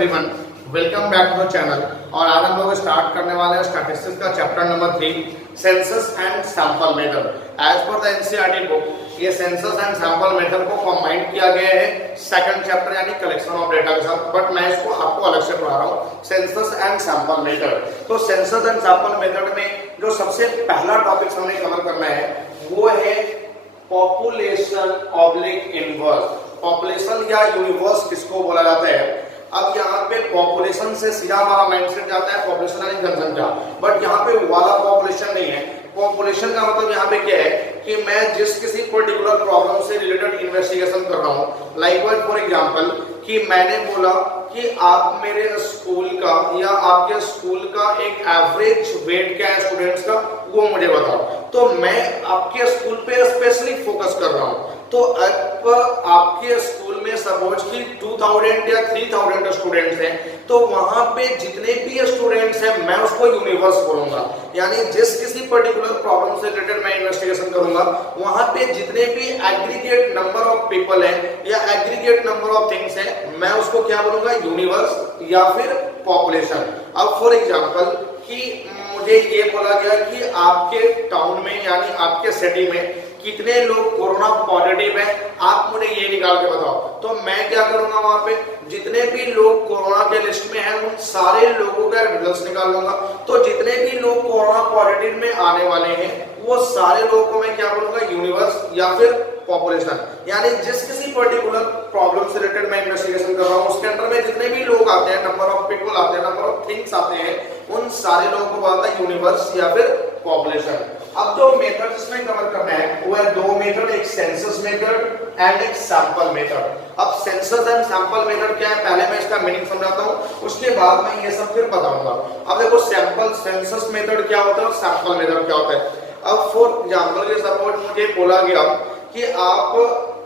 Everyone, welcome back to the channel. और आज हम लोग स्टार्ट करने वाले हैं स्टैटिस्टिक्स का chapter number 3, census and sample method. As per the NCERT book, ये सेंसस एंड सैंपल मेथड को कंबाइन किया गया है सेकंड चैप्टर यानी कलेक्शन ऑफ डेटा के साथ, बट मैं इसको आपको अलग से पढ़ा रहा हूँ, सेंसस एंड सैंपल मेथड। तो सेंसस एंड सैंपल मेथड में जो सबसे पहला टॉपिक हमने कवर करना है वो है पॉपुलेशन ऑब्लिक इनवर्स। पॉपुलेशन या यूनिवर्स किसको बोला जाता है? अब यहाँ पे पॉपुलेशन से सीधा हमारा माइंडसेट जाता है पॉपुलेशन यानी जनसंख्या, बट यहाँ पे वाला पॉपुलेशन नहीं है। पॉपुलेशन का मतलब यहाँ पे क्या है कि मैं जिस किसी पर्टिकुलर प्रॉब्लम से रिलेटेड इन्वेस्टिगेशन कर रहा हूँ। लाइक फॉर एग्जांपल कि मैंने बोला कि आप मेरे स्कूल का या आपके स्कूल का एक एवरेज वेट क्या है स्टूडेंट्स का, वो मुझे बताओ। तो मैं आपके स्कूल पे स्पेशली फोकस कर रहा हूँ। तो अब आपके स्कूल में सपोज कि 2000 या 3000 स्टूडेंट्स हैं, तो वहां पे जितने भी स्टूडेंट्स हैं मैं उसको यूनिवर्स बोलूंगा। यानी जिस किसी पर्टिकुलर प्रॉब्लम से रिलेटेड मैं इन्वेस्टिगेशन करूंगा, वहां पे जितने भी एग्रीगेट नंबर ऑफ पीपल हैं या एग्रीगेट नंबर ऑफ थिंग्स हैं, मैं उसको क्या बोलूंगा? यूनिवर्स या फिर पॉपुलेशन। अब फॉर एग्जांपल कि मुझे ये बोला गया कि आपके टाउन में यानी आपके सिटी में कितने लोग कोरोना पॉजिटिव हैं, आप मुझे ये निकाल के बताओ। तो मैं क्या करूंगा, वहां पे जितने भी लोग कोरोना के लिस्ट में हैं उन सारे लोगों का रिजल्ट निकाल लूंगा। तो जितने भी लोग कोरोना पॉजिटिव में आने वाले हैं वो सारे लोगों को मैं क्या बोलूंगा? यूनिवर्स या फिर पॉपुलेशन। यानी जिस किसी पर्टिकुलर प्रॉब्लम से रिलेटेड मैं इन्वेस्टिगेशन कर रहा हूँ उसके अंदर में जितने भी लोग आते हैं, नंबर ऑफ पीपल आते हैं, नंबर ऑफ थिंग्स आते हैं, उन सारे लोगों को बोलता है यूनिवर्स या फिर पॉपुलेशन। अब जो मेथड इसमें कवर करना है वो है दो मेथड, एक सेंसस मेथड एंड एक सैंपल मेथड। अब सेंसस एंड सैंपल मेथड क्या है, पहले मैं इसका मीनिंग समझाता हूँ, उसके बाद मैं ये सब फिर बताऊंगा। अब देखो सैंपल सेंसस मेथड क्या होता है और सैंपल मेथड क्या होता है। अब फॉर एग्जांपल के सपोज मुझे बोला गया कि आप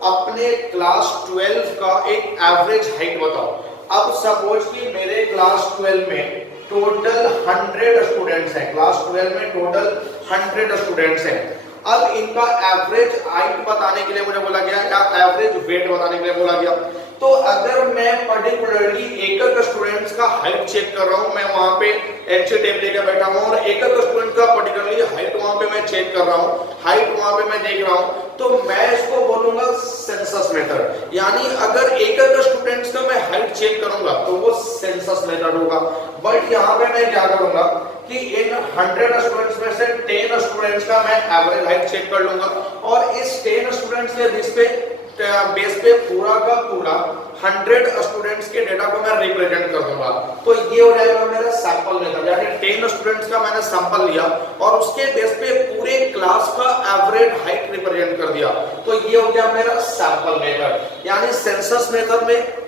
अपने क्लास 12 का एक एवरेज हाइट बताओ। अब सपोज कि मेरे क्लास 12 में टोटल 100 स्टूडेंट्स हैं, क्लास 12 में टोटल 100 स्टूडेंट्स हैं। अब इनका एवरेज हाइट बताने के लिए मुझे बोला गया या एवरेज वेट बताने के लिए बोला गया। तो अगर मैं पर्टिकुलरली एक स्टूडेंट्स का हाइट चेक कर रहा हूं, मैं वहां पे एक्चुअल टेप लेकर बैठा हूं और एक स्टूडेंट का पर्टिकुलरली हाइट वहां पे मैं चेक कर रहा हूं, हाइट वहां पे मैं देख रहा हूं, तो मैं इसको बोलूंगा सेंसस मेथड। यानी अगर एक स्टूडेंट्स का मैं हाइट चेक करूंगा तो वो सेंसस मेथड होगा। बट यहाँ पे मैं क्या करूंगा कि इन 100 स्टूडेंट्स में से 10 स्टूडेंट्स का मैं एवरेज हाइट चेक कर लूंगा और इस 10 स्टूडेंट्स के बेस पे पूरा का पूरा 100 स्टूडेंट्स के डेटा को मैं रिप्रेजेंट कर दूंगा। तो ये हो जाएगा मेरा सैंपल मेथड। यानी 10 स्टूडेंट्स का मैंने सैंपल लिया और उसके बेस पे पूरे क्लास का एवरेज हाइट रिप्रेजेंट कर दिया, तो ये हो गया मेरा सैंपल मेथड। यानी सेंसस मेथड में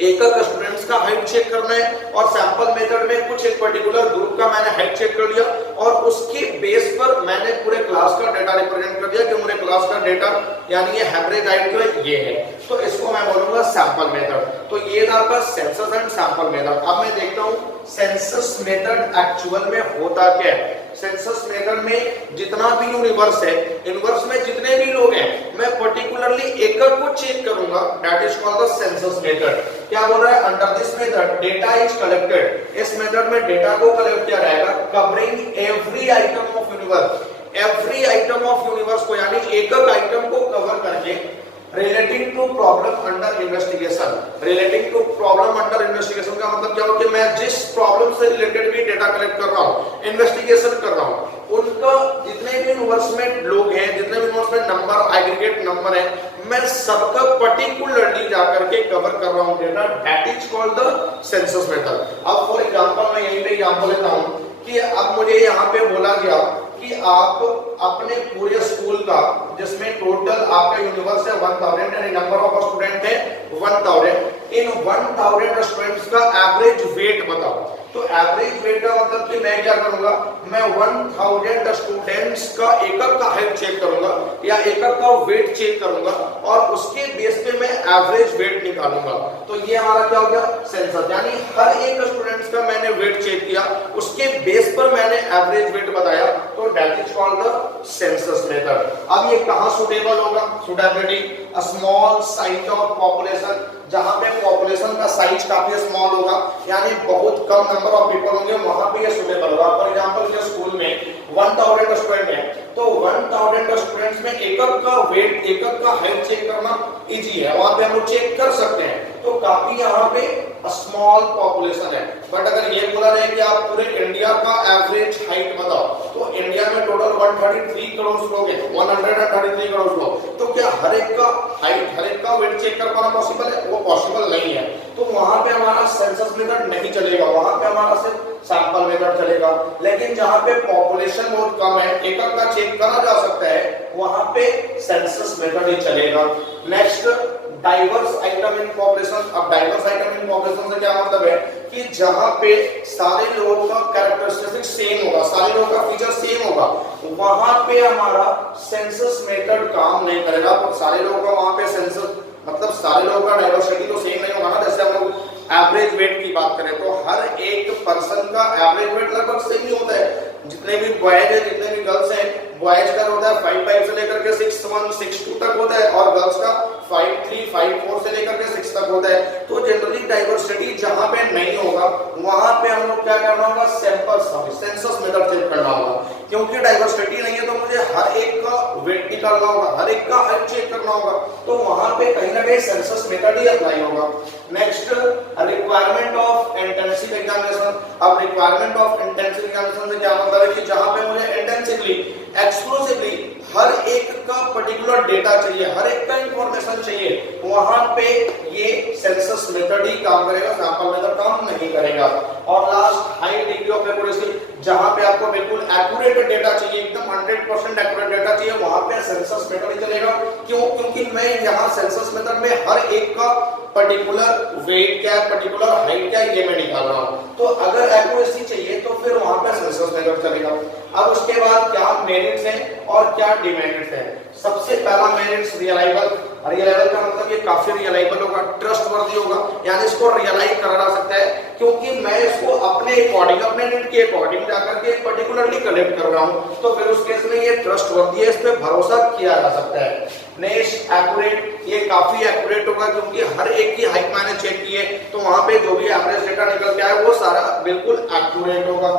एक स्टूडेंट्स का हाइट चेक करना है और सैंपल मेथड में कुछ एक पर्टिकुलर ग्रुप का मैंने हाइट चेक कर लिया और उसके बेस पर मैंने पूरे क्लास का डेटा रिप्रेजेंट कर दिया कि मेरे क्लास का डेटा यानी ये एवरेज हाइट जो है ये है, तो इसको मैं बोलूंगा सैंपल मेथड। तो ये था आपका सेंसस एंड सैंपल मेथड। अब मैं देखता हूं सेंसस मेथड एक्चुअल में होता क्या है। सेंसस मेथड में जितना भी यूनिवर्स है, यूनिवर्स में जितने भी लोग हैं, मैं पर्टिकुलरली एक को चेक करूंगा, that is called the census method. क्या बोल रहा है? Under this method data is collected. इस मेथड में डेटा को कलेक्ट किया जाएगा covering every item of universe. Every item of universe को यानी एक आइटम को कवर करके relating to problem under investigation. Relating to problem under investigation का मतलब क्या हो कि मैं जिस प्रॉब्लम से रिलेटेड भी डेटा कलेक्ट कर रहा हूँ, इन्वेस्टिगेशन कर रहा हूँ, उनका जितने भी यूनिवर्स में लोग हैं, जितने भी यूनिवर्स में नंबर एग्रीगेट नंबर है, मैं सबका पर्टिकुलरली जाकर के कवर कर रहा हूँ data, that is called the census method. अब फॉर एग्जांपल मैं यहीं पे एग्जांपल लेता हूँ कि अब मुझे यहाँ पे बोला गया कि आप अपने पूरे स्कूल का जिसमें टोटल आपका यूनिवर्स है 1000 यानी नंबर ऑफ स्टूडेंट है 1000, इन 1000 स्टूडेंट्स का एवरेज वेट बताओ। तो एवरेज वेट का मतलब कि मैं क्या करूंगा, मैं 1000 स्टूडेंट्स का एकक का हाइट चेक करूंगा या एकक का वेट चेक करूंगा और उसके बेस पे मैं एवरेज वेट निकालूंगा। तो ये हमारा क्या हो गया, सेंसस। यानी हर एक स्टूडेंट्स का मैंने वेट चेक किया, उसके बेस पर मैंने एवरेज वेट बताया, तो that is called the census method. अब ये कहां सुटेबल होगा, suitability, a small size of population, जहां पे पॉपुलेशन का साइज काफी स्मॉल होगा, यानी बहुत कम नंबर ऑफ पीपल होंगे, वहां पे ये सुटेबल होगा। फॉर एग्जांपल जो स्कूल में 1000 स्टूडेंट है, तो 1000 स्टूडेंट्स में एकक का वेट, एकक का हाइट चेक करना इजी है, वहां पे हम लोग चेक कर सकते हैं। तो काफी यहाँ पे स्मॉल पॉपुलेशन है। बट अगर ये बोला जाए कि आप पूरे इंडिया का एवरेज हाइट बताओ, तो इंडिया में टोटल 133 करोड़ लोग हैं, 133 करोड़ लोग, तो क्या हर एक का हाइट, हर एक का वेट चेक कर पाना पॉसिबल है? वो पॉसिबल नहीं है। तो वहां पे हमारा सेंसस मेथड नहीं चलेगा, वहां पे हमारा सिर्फ सैंपल मेथड चलेगा। लेकिन जहां पे पॉपुलेशन बहुत कम है, एकक का चेक करा जा सकता है, वहां पे सेंसस मेथड ही चलेगा। Next, diverse item in population. अब डाइवर्स आइटम इन पॉपुलेशन से क्या मतलब है कि जहां पे सारे लोगों का कैरेक्टरिस्टिक सेम होगा, सारे लोगों का फीचर सेम होगा, वहां पे हमारा सेंसस मेथड काम नहीं करेगा। तो सारे लोगों का वहां पे सेंसस मतलब सारे लोगों का डाइवर्सिटी तो सेम नहीं होगा ना। जैसे हम लोग एवरेज वेट की बात करें तो हर एक पर्सन का एवरेज वेट लगभग सेम ही होता है। जितने भी बॉयज है, जितने भी गर्ल्स हैं, बॉयज का होता है 55 से लेकर के 61, 62 तक होता है, और गर्ल्स का 53, 54 से लेकर के 6 तक होता है। तो जनरली डाइवर्सिटी जहां पे नहीं होगा, वहां पे हम लोग क्या करना होगा, सैंपल सेंसस मेथड चेक करना होगा। क्योंकि डाइवर्सिटी नहीं है तो मुझे हर एक का वेट निकालना होगा, हर एक का हाइट चेक करना होगा, तो वहां पे कहीं ना कहीं सेंसस मेथड ही अप्लाई होगा। Next, requirement of intensive examination. अब रिक्वायरमेंट ऑफ इंटेंसिव एग्जामिनेशन से क्या मतलब है कि जहां पे मुझे इंटेंसिवली, एक्सक्लूसिवली हर एक का पर्टिकुलर डेटा चाहिए, हर एक का इंफॉर्मेशन चाहिए, वहां पे ये सेंसस मेथड ही काम करेगा, सैंपल मेथड काम नहीं करेगा। और last, high degree of accuracy. जहां पे आपको बिल्कुल एक्यूरेट डेटा चाहिए, एकदम 100% एक्यूरेट डेटा चाहिए, वहां पे सेंसस मेथड ही चलेगा। क्यों? क्योंकि मैं यहाँ सेंसस मेथड में हर एक का पर्टिकुलर वेट क्या है, पर्टिकुलर हाइट क्या है, ये मैं निकाल रहा हूँ। तो अगर एक्यूरेसी चाहिए तो फिर वहां पे सेंसस मेथड चलेगा। अब उसके बाद क्या मेरिट्स हैं और क्या डिमेरिट्स हैं। सबसे पहला मेरिट्स, रियलाइबल। रियलाइबल का मतलब ये काफी रियलाइबल होगा, ट्रस्टवर्दी होगा, यानी इसको रियलाइज करा जा सकता है, क्योंकि मैं इसको अपने अकॉर्डिंग, अपने नीड के अकॉर्डिंग जाकर के पर्टिकुलरली कलेक्ट कर रहा हूँ, तो फिर उस केस में ये ट्रस्टवर्दी है, इस पे भरोसा किया जा सकता है। Next, accurate. ये काफी एक्यूरेट होगा, क्योंकि हर एक की हाइट मैंने चेक की है, तो वहां पे जो भी एवरेज डेटा निकल के आए वो सारा बिल्कुल एक्यूरेट होगा।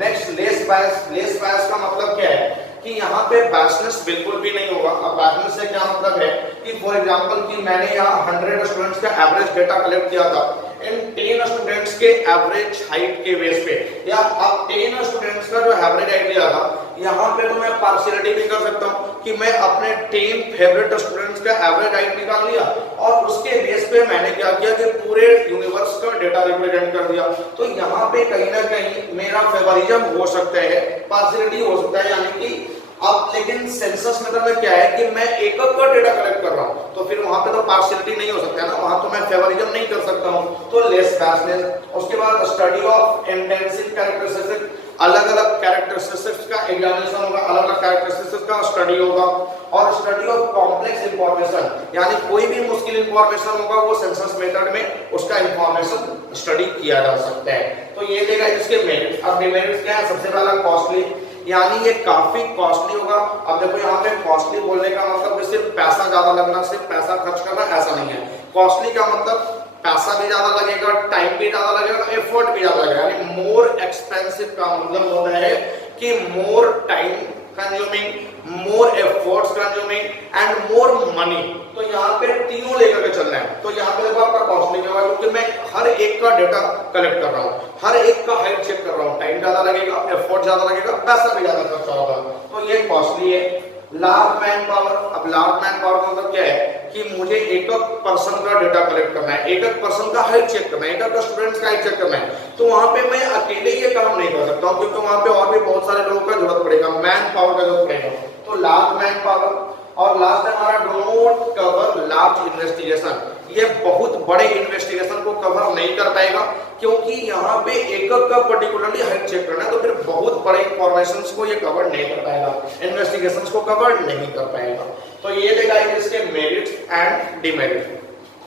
नेक्स्ट, लेस बायस। लेस बायस का मतलब क्या है कि यहाँ पे बायसनेस बिल्कुल भी नहीं होगा। अब बायसनेस से क्या मतलब है कि फॉर एग्जांपल कि मैंने यहाँ 100 स्टूडेंट्स का एवरेज डेटा कलेक्ट किया था, इन 10 स्टूडेंट्स के एवरेज हाइट के बेस पे, या अब 10 स्टूडेंट्स का जो एवरेज हाइट लिया था, यहाँ पे तो मैं पार्शियलिटी भी कर सकता हूँ कि मैं अपने 10 फेवरेट स्टूडेंट्स का एवरेज हाइट निकाल लिया और उसके बेस पे मैंने क्या किया कि पूरे यूनिवर्स का डेटा रिप्रेजेंट कर दिया। तो यहाँ पे कहीं ना कहीं मेरा फेवरिज्म हो सकता है, पार्शियलिटी हो सकता है, यानी कि अब लेकिन सेंसस मेथड में क्या है कि मैं एकक का डेटा कलेक्ट कर रहा हूं, तो फिर वहां पे तो पार्शियलिटी नहीं हो सकता है ना, वहां तो मैं फेवरिज्म नहीं कर सकता हूं, तो लेस बायसनेस। उसके बाद स्टडी ऑफ इंटेंसिव कैरेक्टरिस्टिक्स। अलग अलग कैरेक्टरिस्टिक्स का एग्जामिनेशन होगा, अलग अलग कैरेक्टरिस्टिक्स का स्टडी होगा। और स्टडी ऑफ कॉम्प्लेक्स इंफॉर्मेशन, यानी कोई भी मुश्किल इंफॉर्मेशन होगा वो सेंसस मेथड में उसका इंफॉर्मेशन स्टडी किया जा सकता है। तो ये देगा इसके मेरिट्स। अब डिमेरिट्स क्या है? सबसे पहला कॉस्टली, यानी ये काफी कॉस्टली होगा। अब देखो यहाँ पे कॉस्टली बोलने का मतलब सिर्फ पैसा ज्यादा लगना, सिर्फ पैसा खर्च करना, ऐसा नहीं है। कॉस्टली का मतलब पैसा भी ज्यादा लगेगा, टाइम भी ज्यादा लगेगा, एफर्ट भी ज्यादा लगेगा। यानी मोर एक्सपेंसिव का मतलब होता है कि more time consuming, more efforts consuming and more money. तो यहाँ पे तीनों लेकर के चलना है। तो यहाँ पे देखो आपका कॉस्टली होगा, क्योंकि मैं हर एक का डेटा कलेक्ट कर रहा हूँ, हर एक का हाइट चेक कर रहा हूँ, टाइम ज्यादा लगेगा, एफर्ट ज्यादा लगेगा, पैसा भी ज्यादा खर्चा होगा, तो ये कॉस्टली है। Large man power. अब लार्ज मैन पावर का मतलब क्या है कि मुझे एकक पर्सन का डेटा कलेक्ट करना है, एकक पर्सन का हाइट चेक करना है, एकक स्टूडेंट्स का हाइट चेक करना है, तो वहां पे मैं अकेले ये काम नहीं कर सकता हूँ, क्योंकि वहां पे और भी बहुत सारे लोगों का जरूरत पड़ेगा, मैन पावर का जरूरत पड़ेगा। तो लार्ज मैन पावर। और लास्ट है हमारा do not cover large investigation, ये बहुत बड़े इन्वेस्टिगेशन को कवर नहीं कर पाएगा, क्योंकि यहाँ पे एकक का पर्टिकुलरली हाइट चेक करना है, तो फिर बहुत बड़े इंफॉर्मेशन को ये कवर नहीं कर पाएगा, इन्वेस्टिगेशन को कवर नहीं कर पाएगा। तो ये देखा इसके मेरिट्स एंड डिमेरिट्स।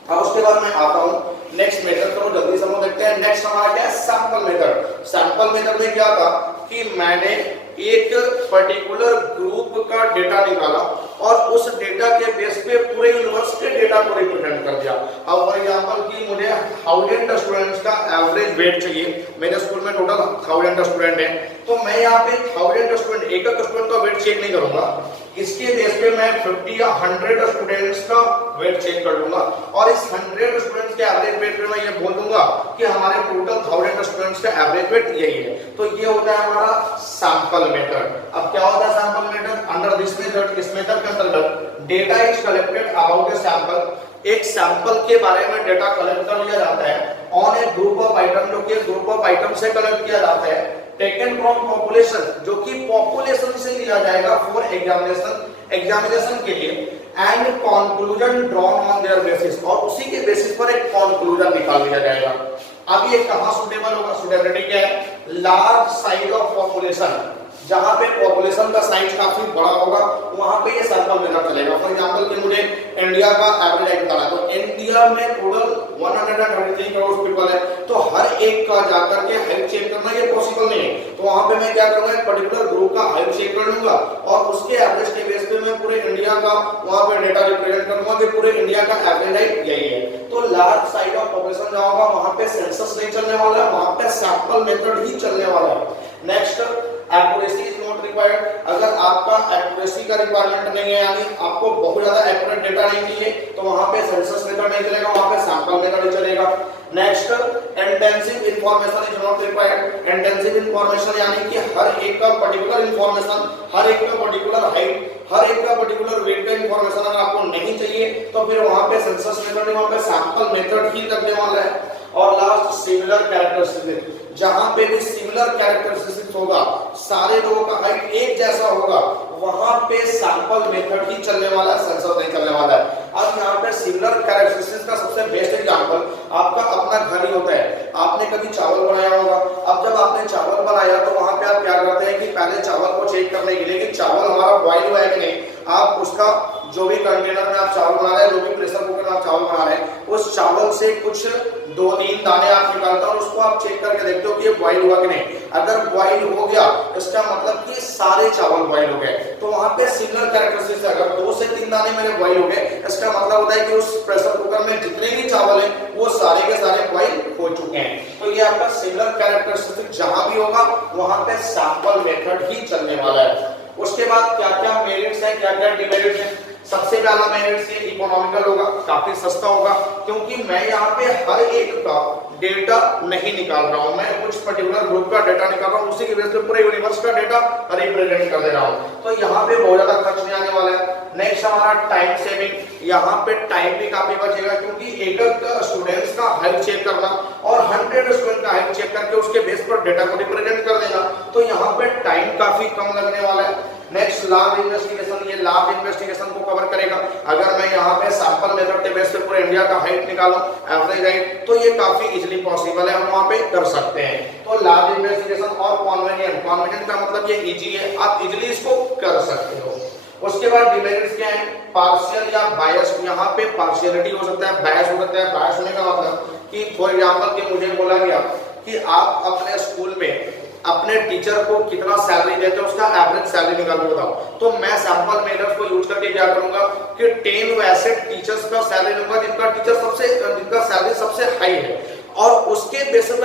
अब उसके बाद मैं आता हूँ नेक्स्ट मेथड को जल्दी से हम देखते हैं। नेक्स्ट हमारा क्या है, सैंपल मेथड। सैंपल मेथड में क्या था कि मैंने एक पर्टिकुलर ग्रुप का डेटा निकाला और उस डेटा के बेस पे पूरे यूनिवर्स के डेटा को रिप्रेजेंट कर दिया। अब फॉर एग्जांपल कि मुझे 1000 स्टूडेंट्स का एवरेज वेट चाहिए, मेरे स्कूल में टोटल 1000 स्टूडेंट है, तो मैं यहाँ पे 1000 स्टूडेंट, एक एक स्टूडेंट का वेट चेक नहीं करूंगा, इसके बेस पे मैं 50 या 100 स्टूडेंट्स का वेट चेक कर लूंगा और इस 100 स्टूडेंट्स के एवरेज वेट पे मैं ये बोल दूंगा कि हमारे टोटल 1000 स्टूडेंट्स का एवरेज वेट यही है। तो ये होता है हमारा सैंपल मेथड। अब क्या होता है sample method? Under this method, इस मेथड के अंतर्गत data is collected about a sample, एक सैंपल के बारे में डेटा कलेक्ट कर लिया जाता है on A group of item, जो कि ग्रुप ऑफ आइटम से कलेक्ट किया जाता है, टेकन फ्रॉम पॉपुलेशन, जो कि पॉपुलेशन से लिया जाएगा फॉर एग्जामिनेशन के लिए, and conclusion drawn on their basis, और उसी के बेसिस पर एक कंक्लूजन निकाल लिया जाएगा। अब ये कहां सुटेबल होगा? सुटेबिलिटी क्या है? लार्ज साइज ऑफ पॉपुलेशन, जहां पे पॉपुलेशन का साइज काफी बड़ा होगा वहां पे ये सैंपल मेथड चलेगा। फॉर एग्जांपल कि मुझे इंडिया का एवरेज हाइट बताना है, तो इंडिया में टोटल 133 करोड़ पीपल है, तो हर एक का जाकर के हाइट चेक करना ये पॉसिबल नहीं है। तो वहां पे मैं क्या करूंगा, एक पर्टिकुलर ग्रुप का हाइट चेक कर लूंगा और उसके एवरेज के बेस पे मैं पूरे इंडिया का वहां पे डेटा रिप्रेजेंट करूंगा कि पूरे इंडिया का एवरेज हाइट यही है। तो लार्ज साइज ऑफ पॉपुलेशन जहां होगा वहां पे सेंसस नहीं चलने वाला है, वहां पे सैंपल मेथड ही चलने वाला है। Next, accuracy is not required. अगर आपका एक्यूरेसी का रिक्वायरमेंट नहीं है, यानी आपको बहुत ज्यादा एक्यूरेट डेटा नहीं चाहिए, तो वहां पे सेंसस मेथड नहीं चलेगा, वहां पे सैंपल मेथड ही चलेगा। Next, intensive information is not required. Intensive information यानी कि हर एक का पर्टिकुलर इंफॉर्मेशन, हर एक का पर्टिकुलर हाइट, हर एक का पर्टिकुलर वेट का इंफॉर्मेशन अगर आपको नहीं चाहिए, तो फिर वहां पे सेंसस मेथड नहीं, वहां पे सैंपल मेथड ही लगने वाला है। और लास्ट, सिमिलर कैरेक्टरिस्टिक्स, जहां पे भी सिमिलर कैरेक्टरिस्टिक्स होगा, सारे लोगों का हाइट एक जैसा होगा, वहां पे सैंपल मेथड ही चलने वाला है, सेंसस नहीं चलने वाला है। अब यहाँ पे सिमिलर कैरेक्टरिस्टिक्स का सबसे बेस्ट एग्जांपल आपका अपना घर ही होता है। आपने कभी चावल बनाया होगा, अब जब आपने चावल बनाया तो वहां पे आप क्या करते हैं कि पहले चावल को चेक करने के लिए कि चावल हमारा बॉइल हुआ है कि नहीं, आप उसका जो भी कंटेनर में आप चावल बना रहे हैं, जो भी प्रेशर कुकर में आप चावल बना रहे हैं, उस चावल से कुछ 2-3 दाने आप निकालते हो और उसको आप चेक करके देखते हो कि ये बॉइल हुआ कि नहीं। अगर बॉइल हो गया इसका मतलब कि सारे चावल बॉइल हो गए। तो वहां पे सिमिलर कैरेक्टरिस्टिक्स, अगर 2 से 3 दाने मेरे बॉइल हो गए, इसका मतलब होता है कि उस प्रेशर कुकर में जितने भी चावल हैं वो सारे के सारे बॉइल हो चुके हैं। तो ये आपका सिमिलर कैरेक्टरिस्टिक जहां भी होगा वहां पे सैंपल मेथड ही चलने वाला है। उसके बाद क्या क्या मेरिट्स हैं, क्या क्या डिमेरिट्स हैं? सबसे पहला मेरिट ये इकोनॉमिकल होगा, काफी सस्ता होगा, क्योंकि मैं यहाँ पे हर एक का डेटा नहीं निकाल रहा हूँ, मैं कुछ पर्टिकुलर ग्रुप का डेटा निकाल रहा हूँ, उसी की वजह से पूरे यूनिवर्स का डेटा रिप्रेजेंट कर दे रहा हूँ। तो यहाँ पे बहुत ज्यादा खर्च नहीं आने वाला है। नेक्स्ट हमारा टाइम सेविंग, यहाँ पे टाइम भी काफी बचेगा, क्योंकि एक स्टूडेंट्स का हाइट चेक करना और 100 स्टूडेंट का हाइट चेक करके उसके बेस पर डेटा को रिप्रेजेंट कर देना, तो यहाँ पे टाइम काफी कम लगने वाला है। नेक्स्ट, लार्ज इन्वेस्टिगेशन, ये लार्ज इन्वेस्टिगेशन को कवर करेगा। अगर मैं यहाँ पे सैंपल मेथड के बेस पे पूरे इंडिया का हाइट निकालूं, एवरेज हाइट, तो ये काफी इजीली पॉसिबल है, हम वहाँ पे कर सकते हैं। तो लार्ज इन्वेस्टिगेशन और कॉन्वेनिएंट, कॉन्वेनिएंट का मतलब ये इजी है, आप इजीली इसको कर सकते हो। उसके बाद डिमेरिट्स क्या है? पार्शियल या बायस, यहाँ पे पार्शियलिटी हो सकता है, बायस हो सकता है। बायस होने का मतलब कि फॉर एग्जांपल कि मुझे बोला गया कि आप अपने स्कूल में अपने टीचर को कितना सैलरी देते हो, उसका एवरेज सैलरी निकाल के बताओ, तो मैं सैंपल मेथड को यूज करके क्या करूंगा कि 10 वैसे टीचर्स का सैलरी लूंगा जिनका सैलरी सबसे हाई है, और उसके बेसिस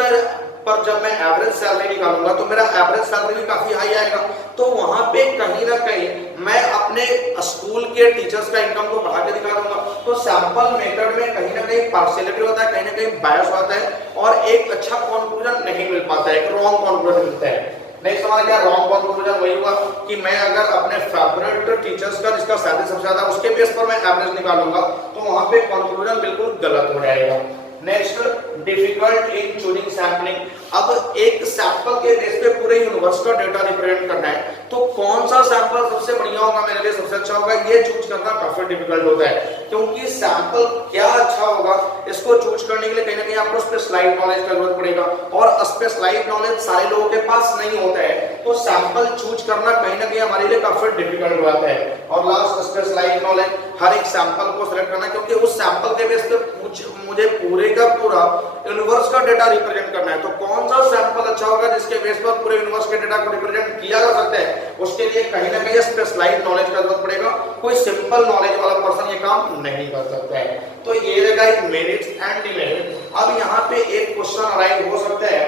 पर जब मैं एवरेज सैलरी निकालूंगा तो मेरा एवरेज सैलरी भी काफी हाई आएगा। तो वहां पे कहीं ना कहीं मैं अपने स्कूल के टीचर्स का इनकम को बढ़ा के दिखा दूंगा। तो सैंपल मेथड में कहीं ना कहीं पार्शियलिटी होता है, कहीं ना कहीं बायस होता है, और एक अच्छा कंक्लूजन नहीं मिल पाता है, एक रॉन्ग कंक्लूजन मिलता है। नेक्स्ट हमारा क्या रॉन्ग कंक्लूजन? वही हुआ कि मैं अगर अपने फेवरेट टीचर्स का जिसका सैलरी सबसे ज्यादा उसके बेस पर मैं एवरेज निकालूंगा, तो वहां पे कंक्लूजन बिल्कुल गलत हो जाएगा। Next, difficult in choosing sampling. अब एक सैंपल के बेस पे पूरे यूनिवर्स का डेटा रिप्रेजेंट करना है, तो कौन सा सैंपल सबसे बढ़िया होगा, मेरे लिए सबसे अच्छा होगा, ये चूज करना काफी डिफिकल्ट होता है, क्योंकि सैंपल क्या अच्छा होगा इसको चूज करने के लिए कहीं ना कहीं आपको स्पेशलाइज्ड नॉलेज की जरूरत पड़ेगा, और स्पेशलाइज्ड नॉलेज सारे लोगों के पास नहीं होता है, तो सैंपल चूज करना कहीं ना कहीं हमारे लिए काफी डिफिकल्ट बात है। और लास्ट, स्पेशलाइज्ड नॉलेज, हर एक सैंपल को सिलेक्ट करना, क्योंकि उस सैंपल के बेस पे मुझे पूरे का पूरा यूनिवर्स का डेटा रिप्रेजेंट करना है, तो कौन सा सैंपल अच्छा होगा जिसके बेस पर पूरे यूनिवर्स के डेटा को रिप्रेजेंट किया जा सकता है, उसके लिए कहीं ना कहीं स्पेशलाइज्ड नॉलेज का जरूरत पड़ेगा, कोई सिंपल नॉलेज वाला पर्सन ये काम नहीं कर सकता है। तो ये रहेगा एक मेरिट्स एंड डिमेरिट। अब यहाँ पे एक क्वेश्चन अराइज हो सकता है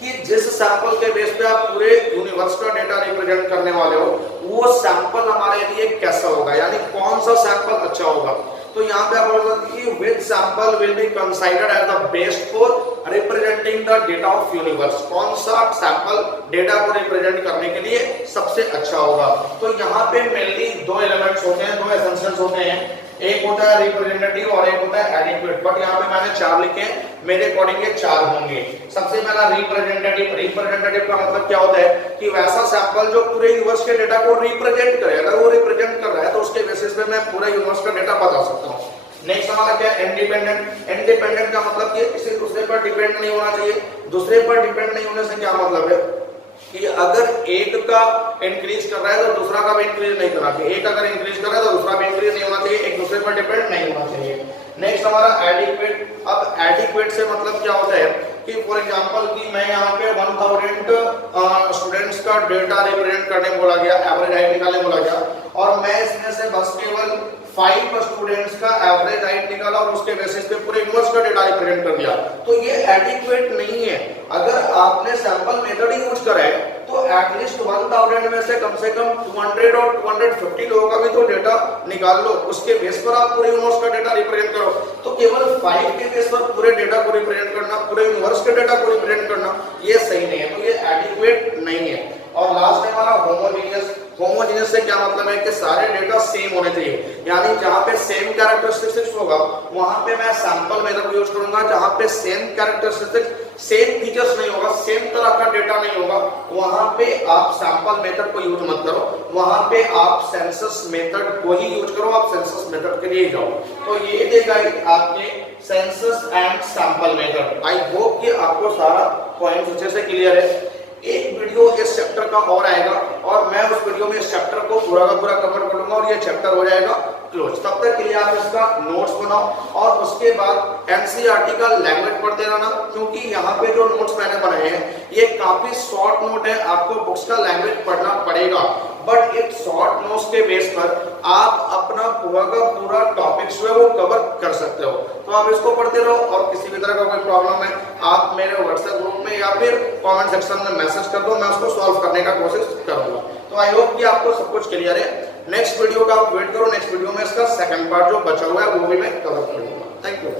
कि जिस सैंपल के बेस पे आप पूरे यूनिवर्स का डेटा रिप्रेजेंट करने वाले हो, वो सैंपल हमारे लिए कैसा होगा, यानी कौन सा सैंपल अच्छा होगा। तो यहाँ पे आप बोल सकते हैं which sample will be considered as the best for representing the data of universe, कौन सा सैंपल डेटा को रिप्रेजेंट करने के लिए सबसे अच्छा होगा। तो यहाँ पे मेनली दो एलिमेंट्स होते हैं, दो एसेंशियल्स होते हैं, एक होता है रिप्रेजेंटेटिव और एक होता है एडिक्वेट, बट यहाँ पे मैंने चार लिखे हैं, मेरे अकॉर्डिंग ये चार होंगे। सबसे पहला रिप्रेजेंटेटिव। रिप्रेजेंटेटिव का मतलब क्या होता है कि वैसा सैंपल जो पूरे यूनिवर्स के डेटा को रिप्रेजेंट करे, अगर वो रिप्रेजेंट कर रहा है तो उसके बेसिस पे मैं पूरे यूनिवर्स का डेटा बता सकता हूँ। नेक्स्ट हमारा क्या है, इंडिपेंडेंट। इंडिपेंडेंट का मतलब कि किसी दूसरे पर डिपेंड नहीं होना चाहिए। दूसरे पर डिपेंड नहीं होने से क्या मतलब है कि अगर एक का इंक्रीज कर रहा है तो दूसरा का भी इंक्रीज नहीं करना चाहिए, एक अगर इंक्रीज कर रहा है तो दूसरा भी इंक्रीज नहीं होना चाहिए, एक दूसरे पर डिपेंड नहीं होना चाहिए। नेक्स्ट हमारा एडिक्वेट। अब एडिक्वेट से मतलब क्या होता है कि फॉर एग्जांपल कि मैं यहाँ पे 1000 स्टूडेंट्स का डेटा रिप्रेजेंट करने बोला गया, एवरेज हाइट निकालने बोला गया, और मैं इसमें से बस केवल 5 स्टूडेंट्स का एवरेज हाइट निकाला और उसके बेसिस पे पूरे यूनिवर्स का डेटा रिप्रेजेंट कर दिया, तो ये एडिक्वेट नहीं है। अगर आपने सैंपल मेथड ही यूज करा है तो एटलीस्ट 1000 में से कम 200 और 250 लोगों का भी तो डेटा निकाल लो, उसके बेस पर आप पूरे यूनिवर्स का डेटा रिप्रेजेंट करो। तो केवल 5 के बेस पर पूरे डेटा को रिप्रेजेंट करना, पूरे यूनिवर्स के डेटा को रिप्रेजेंट करना, ये सही नहीं है, तो ये एडिक्वेट नहीं है। और लास्ट है हमारा होमोजेनियस। होमोजेनियस से क्या मतलब है कि सारे डेटा सेम होने चाहिए, यानी जहां पे सेम कैरेक्टरिस्टिक्स होगा वहां पे मैं सैंपल मेथड यूज करूंगा, जहां पे सेम कैरेक्टरिस्टिक्स, सेम फीचर्स नहीं होगा, सेम तरह का डेटा नहीं होगा, वहां पे आप सैंपल मेथड को यूज मत करो, वहां पे आप सेंसस मेथड को ही यूज करो, आप सेंसस मेथड के लिए जाओ। तो ये देगा आपके census and sample method. I hope कि आपको सारा पॉइंट अच्छे से क्लियर है। एक वीडियो इस चैप्टर का और आएगा और मैं उस वीडियो में इस चैप्टर को पूरा का पूरा कवर करूंगा और ये चैप्टर हो जाएगा क्लोज। तब तक के लिए आप इसका नोट्स बनाओ और उसके बाद एनसीईआरटी का लैंग्वेज पढ़ते रहना, क्योंकि यहाँ पे जो नोट्स मैंने बनाए हैं ये काफी शॉर्ट नोट है, आपको बुक्स का लैंग्वेज पढ़ना पड़ेगा, बट एक शॉर्ट नोट्स के बेस पर आप अपना पूरा का पूरा टॉपिक जो है वो कवर कर सकते हो। तो आप इसको पढ़ते रहो और किसी भी तरह का कोई प्रॉब्लम है आप मेरे व्हाट्सएप ग्रुप में या फिर कमेंट सेक्शन में मैसेज कर दो, मैं उसको सॉल्व करने का कोशिश करूंगा। तो आई होप कि आपको सब कुछ क्लियर है। नेक्स्ट वीडियो का आप वेट करो, नेक्स्ट वीडियो में इसका सेकंड पार्ट जो बचा हुआ है वो भी मैं कवर करूंगा। Thank you.